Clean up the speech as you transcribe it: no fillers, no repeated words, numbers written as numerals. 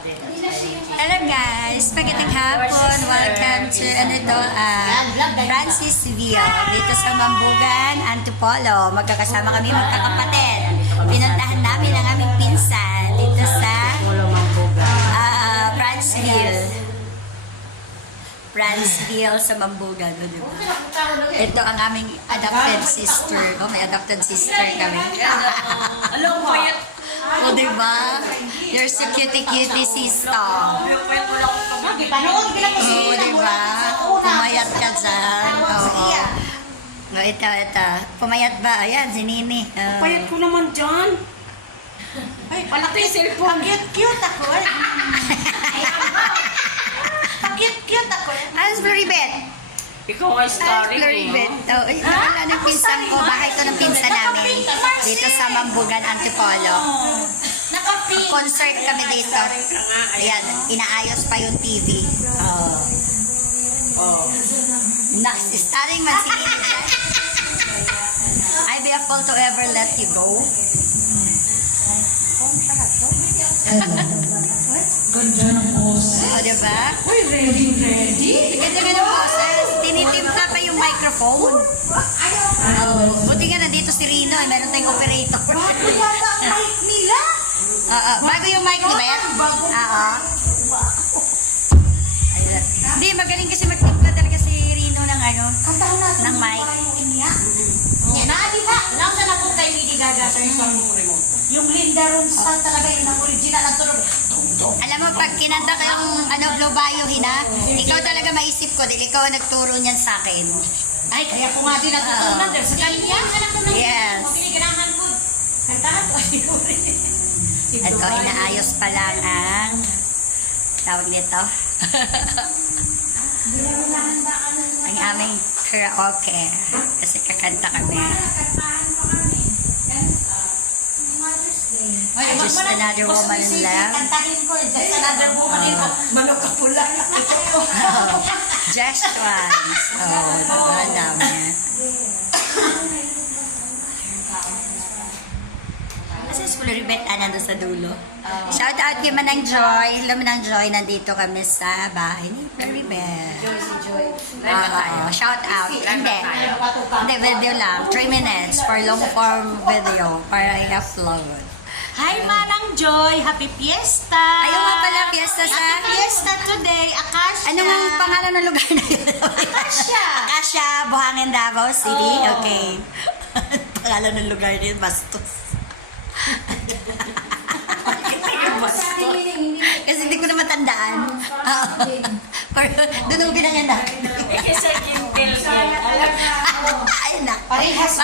Hello guys, magandang hapon. Welcome to Francis Villa dito sa Mambugan, Antipolo. Magkakasama kami magkakapatid. Pinuntahan namin ang aming pinsan dito sa Franceville sa Mambugan. Ito ang aming adopted sister. Oh, may adopted sister kami. Alam mo, O, diba? You're so cutie-cutie, sister. Oo, diba? Pumayat ka dyan. Oo. No, ito. Pumayat ba? Ayan, si Nini. payat ko naman dyan. Ay, palaki yung cellphone. Cute ako eh. Cute ako eh. How's Floribet? Ikaw ay starring Floribet. Oh, ay, wala ng pinsan ko. Bahay ko ng pinsan namin. Dito sa Mambugan, Antipolo. Naka-pink. Concert kami dito. Ayan, inaayos pa yung TV. Oh. Next, starring man si Nini. I be a fool to ever let you go. Ganda ng pose. O, diba? Uy, ready? Ganda ng boses. Tinitimpla pa yung microphone. Buti nga nandito si Rino. Meron tayong operator. Bago yata ang mic nila. Bago yung mic ni Bet? Oo. Ayun. Hindi, magaling kasi magtimpla talaga si Rino ng ano, Kantahan natin ng mic. Yan na, di ba? Alam sa labog kay Lady Gaga sa isang mo. Yung Linda Ronstadt talaga yun ang original ang tunog. Alam mo, pag kinanta ko yung Blow Bayuhin na, ikaw talaga maisip ko, dahil ikaw ang nagturo niyan sa akin. Ay, kaya ko nga din natutunan dahil sa kanya. Yes. Piniganahan ko. Kantahan ko. Ito, inaayos pa lang ang tawag nito. Ang aming karaoke. Kasi kakanta kami. Just another woman in love. Kantahin ko. Just another woman in love. Manok ka pula. Just once. Oh, diba? Dami. Kasi si Floribet, nandun sa dulo. Shout out kay Manang Joy. Hello Manang Joy, nandito kami sa bahay ni Floribet. Shout out. Hindi, video lang. 3 minutes for long form video para i-upload. Hi, Manang Joy! Happy Fiesta! Ayaw nga pala, fiesta sa... Happy Fiesta today, Acacia! Ano nga ang pangalan ng lugar na yun? Acacia! Acacia, Buhangin, Davao City. Okay. Pangalan ng lugar na yun, Bastos. Kasi hindi ko na matandaan. Doon ang binangan natin. Kasi Gintel. Ayun na. Parehas.